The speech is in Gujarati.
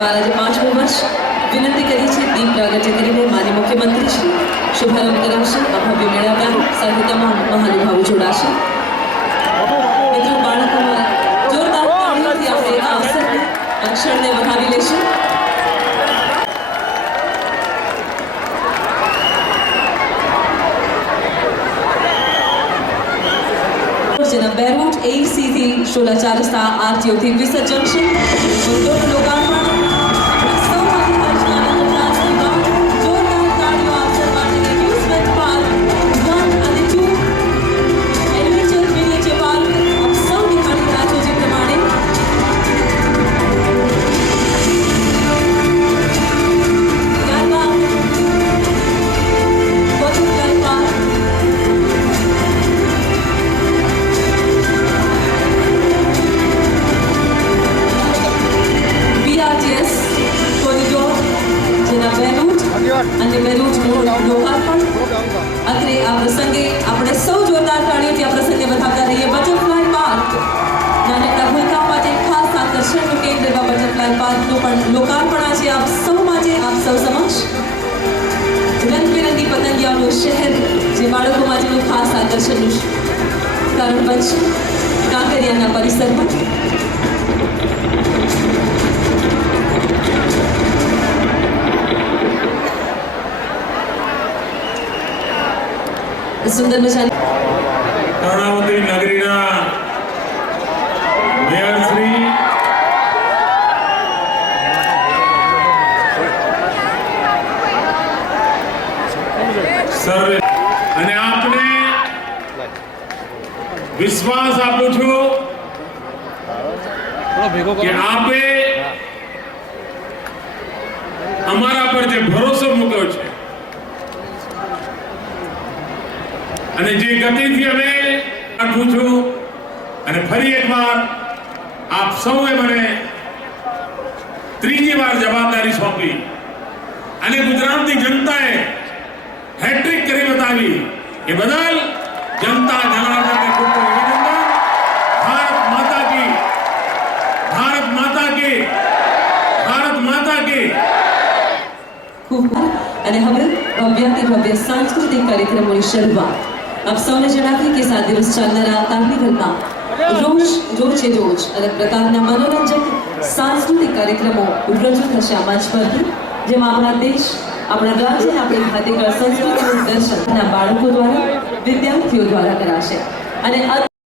આજે 5મું વર્ષ વિનંતી કરી છે દીપ પ્રાગટ્ય કરીને માનનીય મુખ્યમંત્રી શ્રી શુભારંભ કરાવશે. આ ભવ્ય મેળામાં સાથે તમામ મહાનુભાવો જોડાશે. મિત્રો, બાળકોમાં જોરદાર તાળીઓથી આપણે આ અવસરને આ ક્ષણને વધાવી લેશું. જેના બેરૂટ એસીથી શોલા 4 રસ્તા આરટીઓથી વિસર્જન છે. લોકાર્પણ અને બેરૂટનું લોકાર્પણ. અત્રે આ પ્રસંગે આપણે સૌ જોરદાર તાળીઓથી આ પ્રસંગે વધાવતા રહીએ. બટરફ્લાય પાર્ક નાનકડા ભૂલકા માટે ખાસ આકર્ષણનું કેન્દ્ર એવા બટરફ્લાય પાર્કનું પણ લોકાર્પણ આજે આપ સૌ માટે આપ સૌ સમક્ષ. રંગબેરંગી પતંગિયાઓનું શહેર જે બાળકો માટેનું ખાસ આકર્ષણનું કારણ બનશે કાંકરિયાના પરિસરમાં. સુંદર મજાની કર્ણાવતી નગરીના મેયર શ્રી સર્વે અને આપને વિશ્વાસ આપું છું કે આપે અમારા પર જે ભરોસો મૂક્યો છે અને જે ગતિથી અમે રાખું છું અને ફરી એકવાર આપ સૌએ મને ત્રીજી વાર જવાબદારી સોંપી અને ગુજરાતની જનતાએ હેટ્રિક કરી બતાવી એ બદલ જનતા જનાર્દનને ખૂબ ખૂબ અભિનંદન. ભારત માતા કી, ભારત માતા કી, ભારત માતા કી. ખૂબ અને હવે ભવ્યાતિ ભવ્ય સાંસ્કૃતિક કાર્યક્રમોની શરૂઆત. આપ સૌને જણાવી કે 7 દિવસ ચાલનારા કાર્નિવલમાં રોજ અલગ પ્રકારના મનોરંજક સાંસ્કૃતિક કાર્યક્રમો રજૂ થશે આ મંચ પરથી, જેમાં આપણા દેશ, આપણા રાજ્ય અને આપણી ભાતીગળ સંસ્કૃતિનું દર્શન બાળકો દ્વારા, વિદ્યાર્થીઓ દ્વારા કરાશે. અને